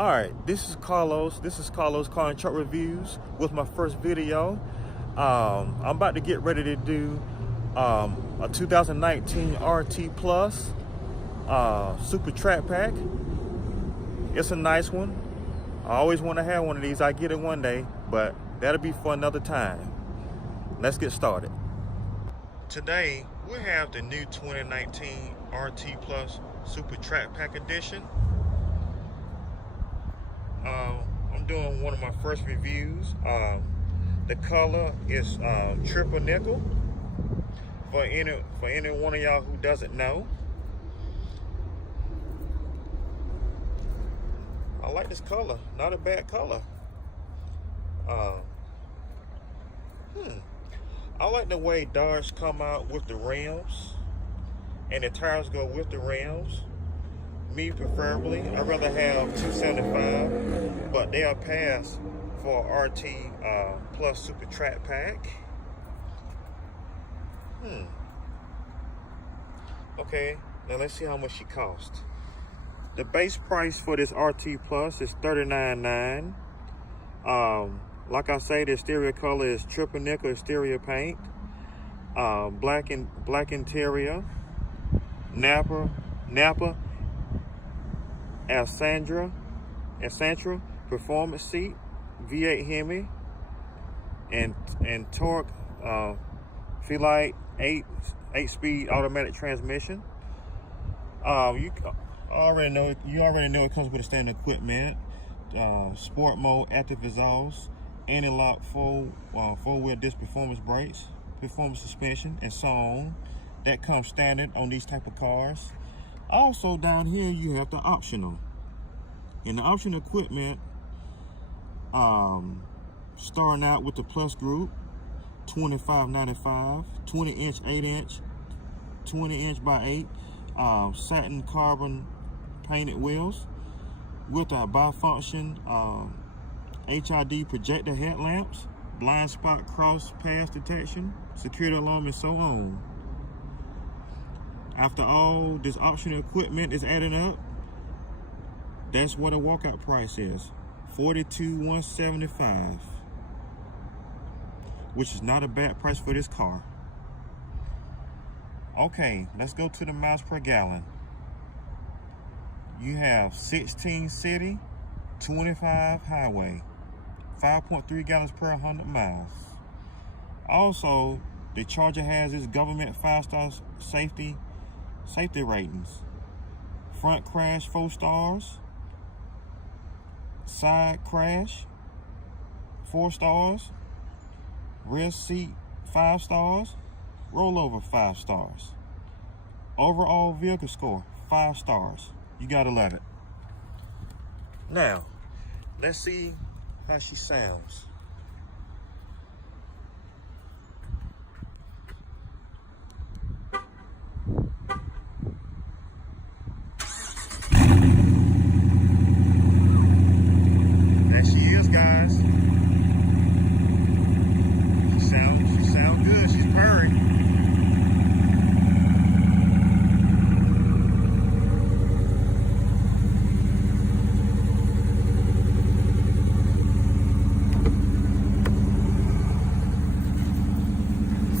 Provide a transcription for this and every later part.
Alright, this is Carlos. This is Carlos Car and Truck Reviews with my first video. I'm about to get ready to do a 2019 RT Plus Super Track Pack. It's a nice one. I always want to have one of these. I get it one day, but that'll be for another time. Let's get started. Today, we have the new 2019 RT Plus Super Track Pack Edition. I'm doing one of my first reviews. The color is triple nickel. For any one of y'all who doesn't know, I like this color. Not a bad color. I like the way Dodge come out with the rims, and the tires go with the rims. Me preferably, I'd rather have 275, but they are passed for RT Plus Super Track Pack. Okay, now let's see how much she cost. The base price for this RT Plus is $39.9. Like I say, the exterior color is triple nickel exterior paint, black interior, Napa Alcantara performance seat, V8 Hemi, and torque Phelite 8-speed automatic transmission. You already know it comes with a standard equipment, sport mode, active exhaust, anti-lock four-wheel disc performance brakes, performance suspension, and so on. That comes standard on these type of cars. Also down here you have the optional. In the optional equipment, starting out with the Plus Group, $25.95, 20-inch, 8-inch, 20-inch by 8, satin carbon painted wheels with a bifunction HID projector headlamps, blind spot cross path detection, security alarm, and so on. After all this optional equipment is added up, that's what a walkout price is, $42,175, which is not a bad price for this car. Okay, let's go to the miles per gallon. You have 16 city, 25 highway, 5.3 gallons per 100 miles. Also, the Charger has its government 5-star safety ratings. Front crash 4 stars, side crash 4 stars, rear seat 5 stars, rollover 5 stars, overall vehicle score 5 stars. You gotta love it. Now, let's see how she sounds. There she is, guys. She sounds good. She's purring.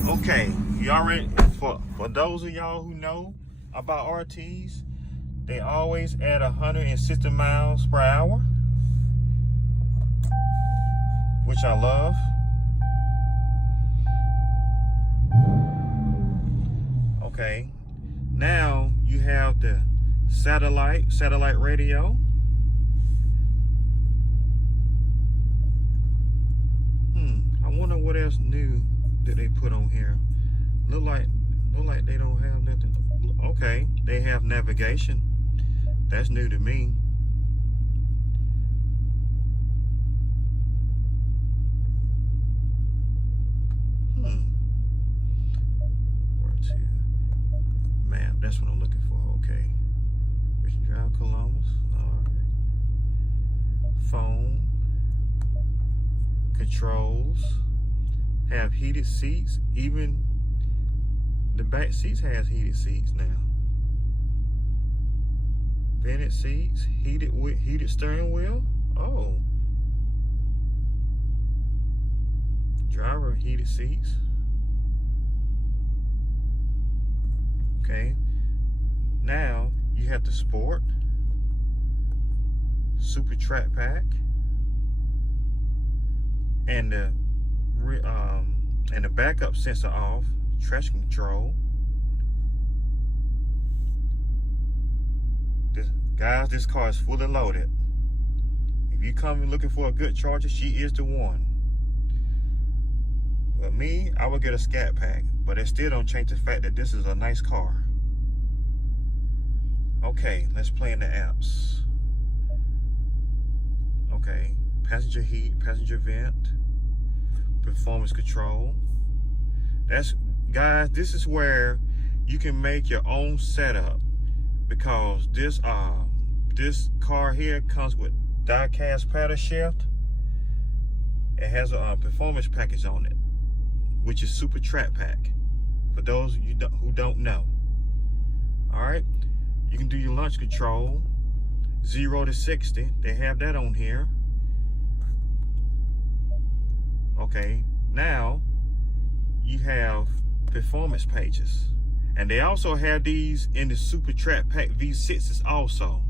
Okay, you already, for those of y'all who know about RTs, they always add 160 miles per hour, which I love. Okay, now you have the satellite radio. I wonder what else new that they put on here. Look like they don't have nothing. Okay, they have navigation. That's new to me. Where to? Map, that's what I'm looking for. Okay. Richard Drive, Columbus. Alright. Phone. Controls. Have heated seats. Even the back seats has heated seats now. Vented seats, heated steering wheel. Oh. Driver heated seats. Okay. Now you have the Sport, Super Track Pack, and the backup sensor off, traction control. Guys, this car is fully loaded. If you come looking for a good Charger, she is the one. But me, I would get a Scat Pack, but it still don't change the fact that this is a nice car. Okay, let's play in the apps. Okay, passenger heat, passenger vent, performance control. Guys, this is where you can make your own setup, because this car here comes with die-cast paddle shift. It has a performance package on it, which is Super Track Pack, for those of you who don't know. All right, you can do your launch control, 0 to 60. They have that on here. Okay, now you have performance pages, and they also have these in the Super Track Pack V6s also.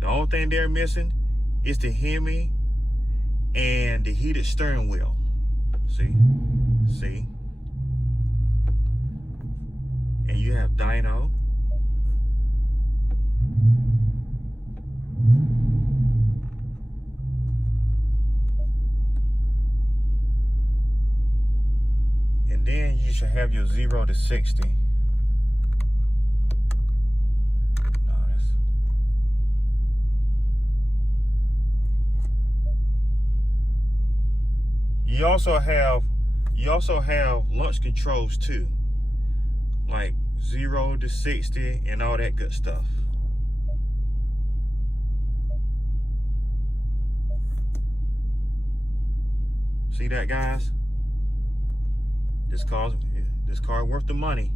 The only thing they're missing is the Hemi and the heated steering wheel. See? And you have dyno. And then you should have your 0 to 60. You also have launch controls too, like 0 to 60 and all that good stuff. See that, guys? This car worth the money.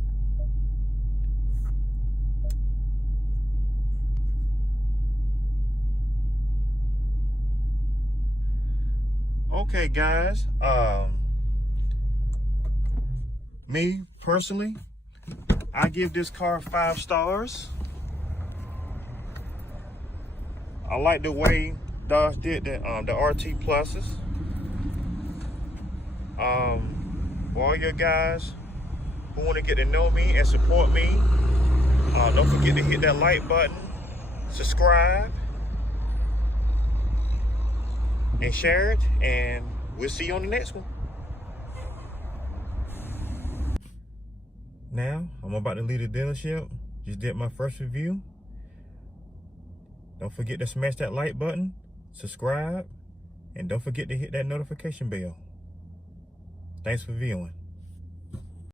Okay, guys, me personally, I give this car 5 stars. I like the way Dodge did the RT Pluses. For all your guys who want to get to know me and support me, don't forget to hit that like button, subscribe, and share it, and we'll see you on the next one. Now, I'm about to leave the dealership. Just did my first review. Don't forget to smash that like button, subscribe, and don't forget to hit that notification bell. Thanks for viewing.